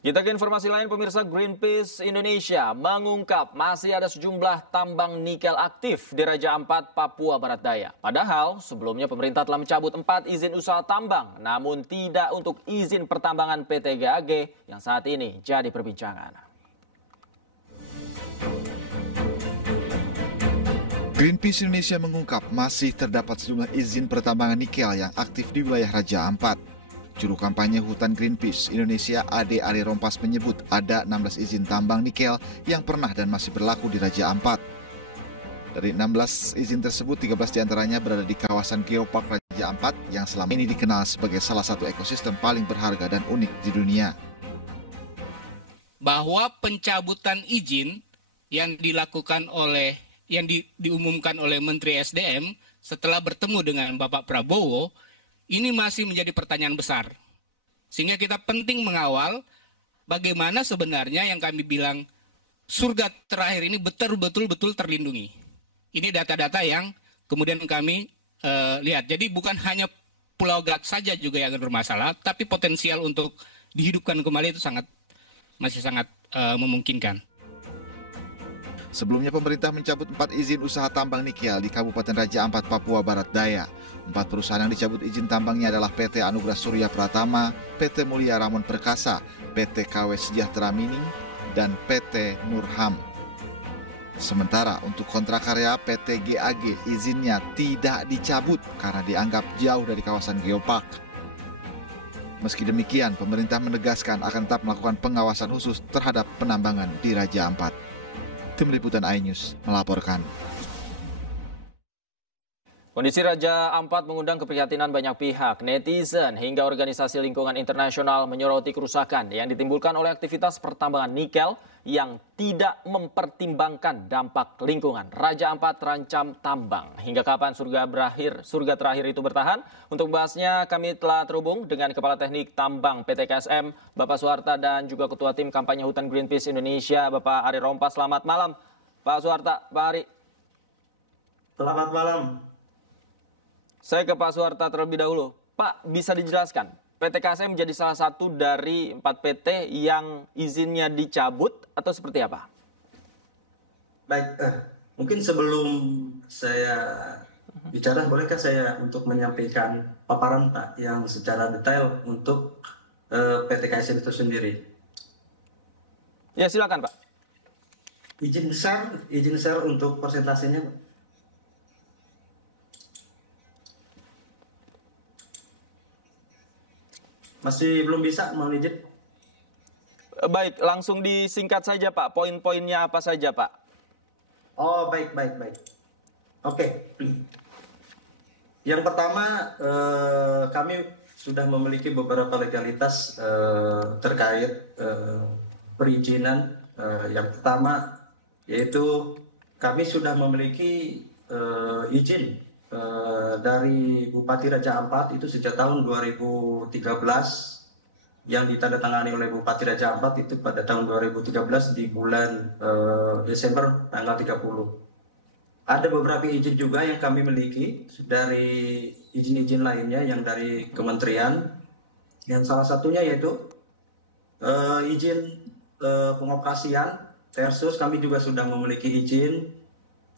Kita ke informasi lain, pemirsa. Greenpeace Indonesia mengungkap masih ada sejumlah tambang nikel aktif di Raja Ampat, Papua Barat Daya. Padahal sebelumnya pemerintah telah mencabut 4 izin usaha tambang, namun tidak untuk izin pertambangan PT GAG yang saat ini jadi perbincangan. Greenpeace Indonesia mengungkap masih terdapat sejumlah izin pertambangan nikel yang aktif di wilayah Raja Ampat. Juru kampanye Hutan Greenpeace Indonesia Ade Ari Rompas menyebut ada 16 izin tambang nikel yang pernah dan masih berlaku di Raja Ampat. Dari 16 izin tersebut, 13 diantaranya berada di kawasan Geopark Raja Ampat yang selama ini dikenal sebagai salah satu ekosistem paling berharga dan unik di dunia. Bahwa pencabutan izin yang diumumkan oleh Menteri SDM setelah bertemu dengan Bapak Prabowo, ini masih menjadi pertanyaan besar. Sehingga kita penting mengawal bagaimana sebenarnya yang kami bilang surga terakhir ini betul-betul terlindungi. Ini data-data yang kemudian kami lihat. Jadi bukan hanya Pulau Gak saja juga yang bermasalah, tapi potensial untuk dihidupkan kembali itu masih sangat memungkinkan. Sebelumnya pemerintah mencabut 4 izin usaha tambang nikel di Kabupaten Raja Ampat, Papua Barat Daya. 4 perusahaan yang dicabut izin tambangnya adalah PT Anugrah Surya Pratama, PT Mulia Ramon Perkasa, PT KW Sejahtera Mining, dan PT Nurham. Sementara untuk kontrak karya PT GAG izinnya tidak dicabut karena dianggap jauh dari kawasan Geopark. Meski demikian, pemerintah menegaskan akan tetap melakukan pengawasan khusus terhadap penambangan di Raja Ampat. Tim Liputan iNews melaporkan. Kondisi Raja Ampat mengundang keprihatinan banyak pihak. Netizen hingga organisasi lingkungan internasional menyoroti kerusakan yang ditimbulkan oleh aktivitas pertambangan nikel yang tidak mempertimbangkan dampak lingkungan. Raja Ampat terancam tambang. Hingga kapan surga terakhir itu bertahan? Untuk membahasnya kami telah terhubung dengan Kepala Teknik Tambang PT KSM, Bapak Suharta, dan juga Ketua Tim Kampanye Hutan Greenpeace Indonesia, Bapak Ari Rompas. Selamat malam, Pak Suharta, Pak Ari. Selamat malam. Saya ke Pak Suharta terlebih dahulu. Pak, bisa dijelaskan, PT KSM menjadi salah satu dari 4 PT yang izinnya dicabut atau seperti apa? Baik, mungkin sebelum saya bicara, bolehkah saya untuk menyampaikan paparan Pak yang secara detail untuk PT KSM itu sendiri? Ya, silakan Pak. Izin besar untuk persentasenya Pak. Masih belum bisa, mohon izin. Baik, langsung disingkat saja Pak, poin-poinnya apa saja Pak? Oh, baik. Oke. Yang pertama, kami sudah memiliki beberapa legalitas terkait perizinan. Yang pertama, yaitu kami sudah memiliki izin dari Bupati Raja Ampat itu sejak tahun 2013 yang ditandatangani oleh Bupati Raja Ampat itu pada tahun 2013 di bulan Desember tanggal 30. Ada beberapa izin juga yang kami miliki dari izin-izin lainnya yang dari kementerian, yang salah satunya yaitu izin pengoperasian versus kami juga sudah memiliki izin.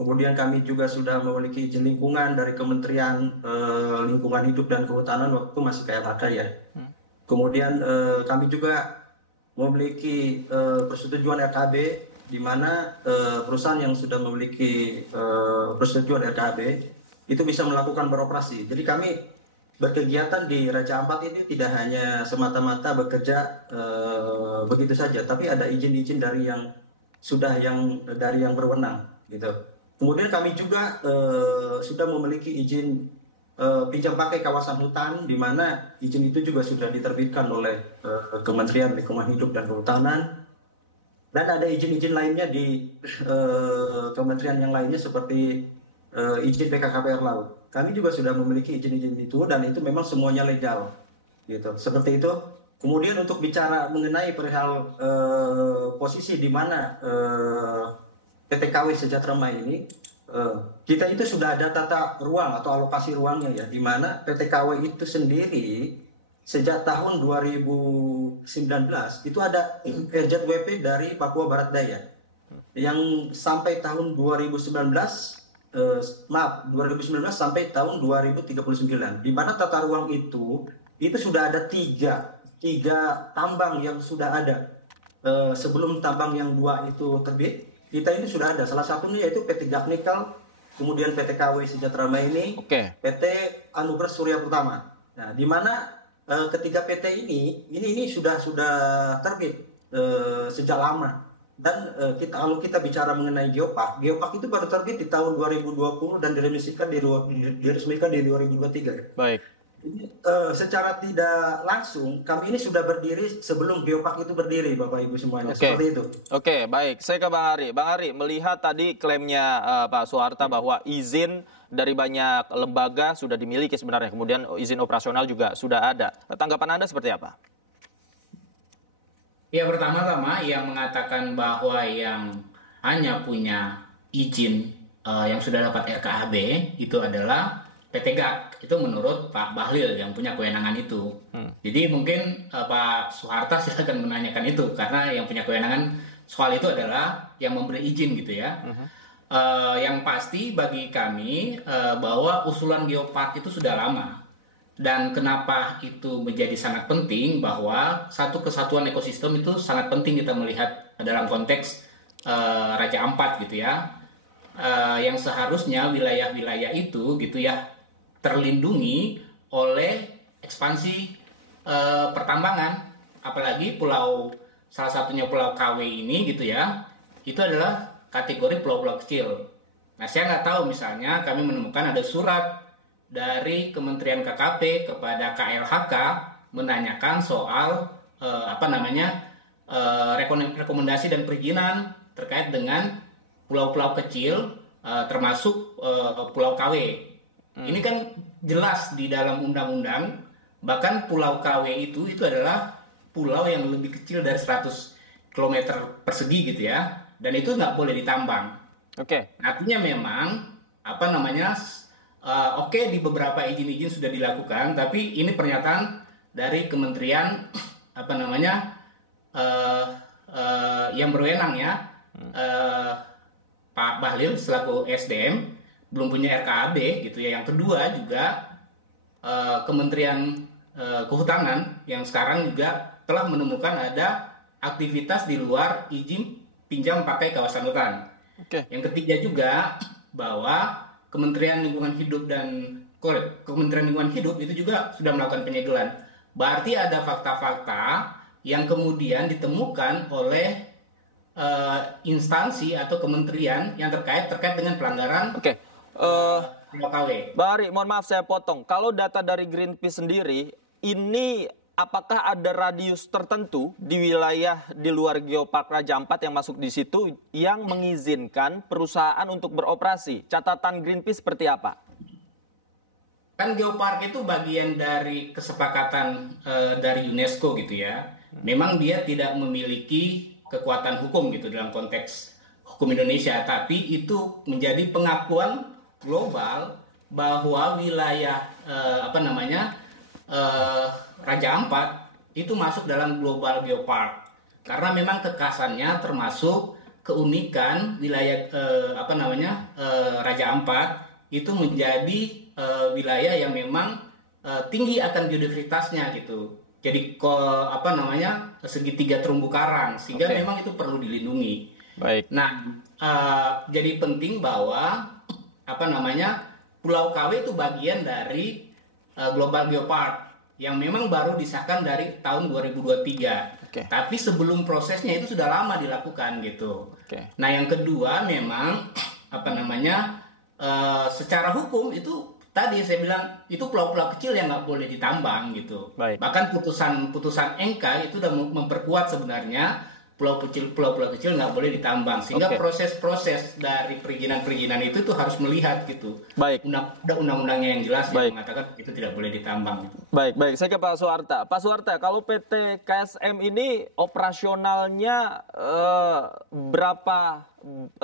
Kemudian kami juga sudah memiliki izin lingkungan dari Kementerian Lingkungan Hidup dan Kehutanan waktu masih KLHK ya. Kemudian kami juga memiliki persetujuan RKB, di mana perusahaan yang sudah memiliki persetujuan RKB itu bisa melakukan beroperasi. Jadi kami berkegiatan di Raja Ampat ini tidak hanya semata-mata bekerja begitu saja, tapi ada izin-izin dari yang berwenang gitu. Kemudian kami juga sudah memiliki izin pinjam pakai kawasan hutan, di mana izin itu juga sudah diterbitkan oleh Kementerian Lingkungan Hidup dan Kehutanan. Dan ada izin-izin lainnya di kementerian yang lainnya seperti izin PKKPR Laut. Kami juga sudah memiliki izin-izin itu dan itu memang semuanya legal, gitu. Seperti itu. Kemudian untuk bicara mengenai perihal posisi di mana PT KW Sejahtera ini, kita itu sudah ada tata ruang atau alokasi ruangnya ya, di mana PT KW itu sendiri sejak tahun 2013 itu ada RZWP dari Papua Barat Daya yang sampai tahun 2019 sampai tahun 2039, di mana tata ruang itu sudah ada tiga tambang yang sudah ada sebelum tambang yang 2 itu terbit. Kita ini sudah ada, salah satunya yaitu PT Gafnical, kemudian PT KW Sejahtera Maini, PT Anugerah Surya Pertama. Nah, di mana ketiga PT ini sudah terbit sejak lama. Dan kalau kita bicara mengenai Geopark itu baru terbit di tahun 2020 dan diresmikan di 2023. Baik. Ini, secara tidak langsung kami ini sudah berdiri sebelum Geopark itu berdiri, Bapak Ibu semuanya. Seperti itu. Oke, baik. Saya ke Bang Ari. Bang Ari, melihat tadi klaimnya Pak Suharta bahwa izin dari banyak lembaga sudah dimiliki sebenarnya, kemudian izin operasional juga sudah ada. Tanggapan Anda seperti apa? Ya, pertama-tama yang mengatakan bahwa yang hanya punya izin yang sudah dapat RKAB itu adalah PT GAK. Itu menurut Pak Bahlil yang punya kewenangan itu. Jadi mungkin Pak Suharta silakan menanyakan itu, karena yang punya kewenangan soal itu adalah yang memberi izin gitu ya. Yang pasti bagi kami bahwa usulan Geopark itu sudah lama. Dan kenapa itu menjadi sangat penting, bahwa satu kesatuan ekosistem itu sangat penting kita melihat dalam konteks Raja Ampat gitu ya. Yang seharusnya wilayah-wilayah itu gitu ya terlindungi oleh ekspansi pertambangan, apalagi salah satunya Pulau KW ini gitu ya, itu adalah kategori pulau-pulau kecil. Nah, saya nggak tahu, misalnya kami menemukan ada surat dari Kementerian KKP kepada KLHK menanyakan soal rekomendasi dan perizinan terkait dengan pulau-pulau kecil, termasuk Pulau KW. Ini kan jelas di dalam undang-undang, bahkan Pulau KW itu adalah pulau yang lebih kecil dari 100 km persegi gitu ya, dan itu nggak boleh ditambang. Artinya memang di beberapa izin-izin sudah dilakukan, tapi ini pernyataan dari Kementerian yang berwenang ya, Pak Bahlil selaku SDM belum punya RKAB gitu ya. Yang kedua juga Kementerian Kehutanan yang sekarang juga telah menemukan ada aktivitas di luar izin pinjam pakai kawasan hutan. Yang ketiga juga bahwa Kementerian Lingkungan Hidup itu juga sudah melakukan penyegelan. Berarti ada fakta-fakta yang kemudian ditemukan oleh instansi atau kementerian yang terkait dengan pelanggaran Pulau KW. Bang Ari, mohon maaf saya potong. Kalau data dari Greenpeace sendiri, ini apakah ada radius tertentu di wilayah di luar Geopark Raja Ampat yang masuk di situ yang mengizinkan perusahaan untuk beroperasi? Catatan Greenpeace seperti apa? Kan Geopark itu bagian dari kesepakatan dari UNESCO gitu ya. Memang dia tidak memiliki kekuatan hukum gitu dalam konteks hukum Indonesia, tapi itu menjadi pengakuan global bahwa wilayah Raja Ampat itu masuk dalam Global Geopark, karena memang kekhasannya termasuk keunikan wilayah Raja Ampat itu menjadi wilayah yang memang tinggi akan biodiversitasnya gitu. Jadi segitiga terumbu karang, sehingga memang itu perlu dilindungi. Baik. Nah, jadi penting bahwa Pulau KW itu bagian dari Global Geopark yang memang baru disahkan dari tahun 2023. Tapi sebelum prosesnya itu sudah lama dilakukan gitu. Nah, yang kedua memang secara hukum itu tadi saya bilang itu pulau-pulau kecil yang nggak boleh ditambang gitu. Bahkan putusan MK itu sudah memperkuat sebenarnya pulau-pulau kecil nggak boleh ditambang, sehingga proses-proses dari perizinan itu harus melihat gitu. Ada undang-undangnya yang jelas yang mengatakan itu tidak boleh ditambang. Gitu. Baik. Saya ke Pak Suharta. Pak Suharta, kalau PT KSM ini operasionalnya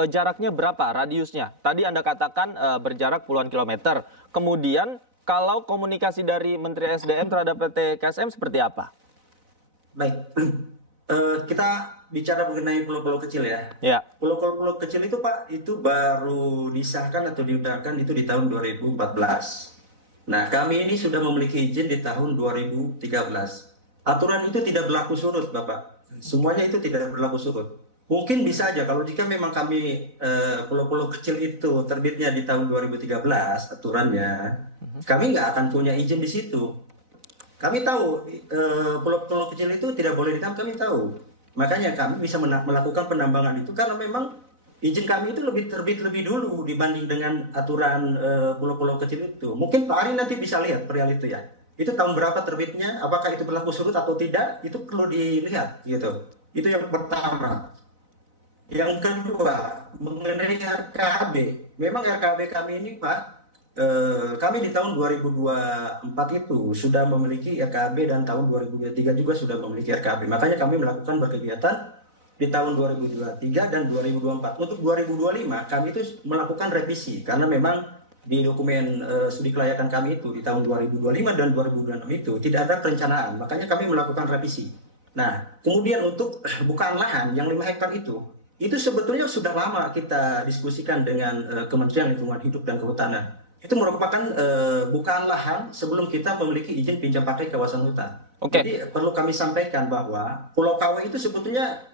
jaraknya berapa radiusnya? Tadi Anda katakan berjarak puluhan kilometer. Kemudian kalau komunikasi dari Menteri SDM terhadap PT KSM seperti apa? baik. Kita bicara mengenai pulau-pulau kecil ya. Ya. Pulau-pulau kecil itu Pak, itu baru disahkan atau diundangkan itu di tahun 2014. Nah, kami ini sudah memiliki izin di tahun 2013. Aturan itu tidak berlaku surut, Bapak. Semuanya itu tidak berlaku surut. Mungkin bisa aja kalau jika memang kami pulau-pulau kecil itu terbitnya di tahun 2013 aturannya, kami nggak akan punya izin di situ. Kami tahu pulau-pulau kecil itu tidak boleh ditambang, kami tahu. Makanya kami bisa melakukan penambangan itu karena memang izin kami itu terbit lebih dulu dibanding dengan aturan pulau-pulau kecil itu. Mungkin Pak Ari nanti bisa lihat perihal itu ya. Itu tahun berapa terbitnya, apakah itu berlaku surut atau tidak, itu perlu dilihat gitu. Itu yang pertama. Yang kedua, mengenai RKAB. Memang RKAB kami ini Pak, kami di tahun 2024 itu sudah memiliki RKAB dan tahun 2023 juga sudah memiliki RKAB. Makanya kami melakukan berkegiatan di tahun 2023 dan 2024. Untuk 2025 kami itu melakukan revisi karena memang di dokumen studi kelayakan kami itu di tahun 2025 dan 2026 itu tidak ada perencanaan. Makanya kami melakukan revisi. Nah, kemudian untuk bukaan lahan yang 5 hektar itu sebetulnya sudah lama kita diskusikan dengan Kementerian Lingkungan Hidup dan Kehutanan. Itu merupakan bukaan lahan sebelum kita memiliki izin pinjam pakai kawasan hutan. Oke. Jadi perlu kami sampaikan bahwa Pulau Kawe itu sebetulnya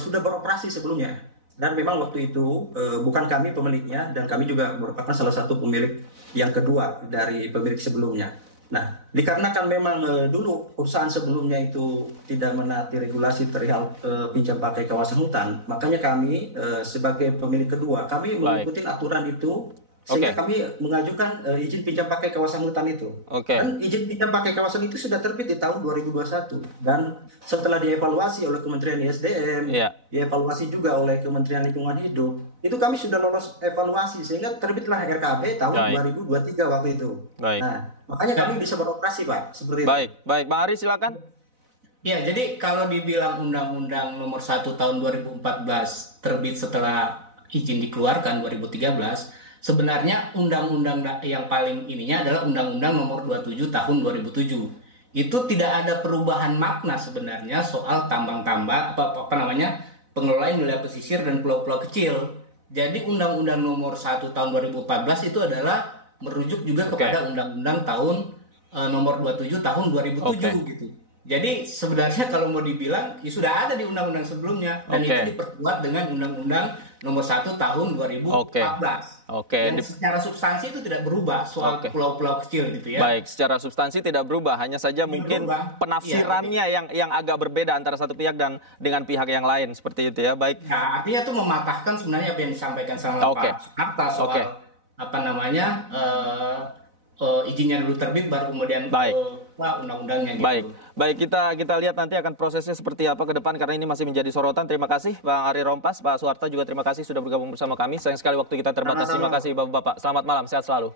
sudah beroperasi sebelumnya. Dan memang waktu itu bukan kami pemiliknya dan kami juga merupakan salah satu pemilik yang kedua dari pemilik sebelumnya. Nah, dikarenakan memang dulu perusahaan sebelumnya itu tidak menaati regulasi perihal pinjam pakai kawasan hutan, makanya kami sebagai pemilik kedua, kami mengikuti aturan itu sehingga kami mengajukan izin pinjam pakai kawasan hutan itu. Dan izin pinjam pakai kawasan itu sudah terbit di tahun 2021 dan setelah dievaluasi oleh Kementerian SDM, dievaluasi juga oleh Kementerian Lingkungan Hidup, itu kami sudah lolos evaluasi sehingga terbitlah RKAB tahun 2023 waktu itu. Nah, makanya kami bisa beroperasi Pak, seperti itu. Baik, Bang Ari silakan. Ya, jadi kalau dibilang Undang-Undang Nomor 1 Tahun 2014 terbit setelah izin dikeluarkan 2013, sebenarnya undang-undang yang paling ininya adalah Undang-Undang Nomor 27 Tahun 2007. Itu tidak ada perubahan makna sebenarnya soal tambang-tambang pengelolaan wilayah pesisir dan pulau-pulau kecil. Jadi Undang-Undang Nomor 1 Tahun 2014 itu adalah merujuk juga kepada Undang-Undang Tahun Nomor 27 Tahun 2007 gitu. Jadi sebenarnya kalau mau dibilang ya sudah ada di undang-undang sebelumnya dan itu diperkuat dengan Undang-Undang Nomor 1 Tahun 2014. Dan secara substansi itu tidak berubah soal pulau-pulau kecil gitu ya. Baik, secara substansi tidak berubah, hanya saja mungkin penafsirannya yang agak berbeda antara satu pihak dan dengan pihak yang lain seperti itu ya. Baik. Ya, artinya itu mematahkan sebenarnya apa yang disampaikan sama Pak Sukarta soal izinnya dulu terbit baru kemudian undang-undangnya gitu. Baik, kita lihat nanti akan prosesnya seperti apa ke depan karena ini masih menjadi sorotan. Terima kasih Bang Ari Rompas, Pak Suharta juga terima kasih sudah bergabung bersama kami. Sayang sekali waktu kita terbatas. Terima kasih Bapak-bapak. Selamat malam, sehat selalu.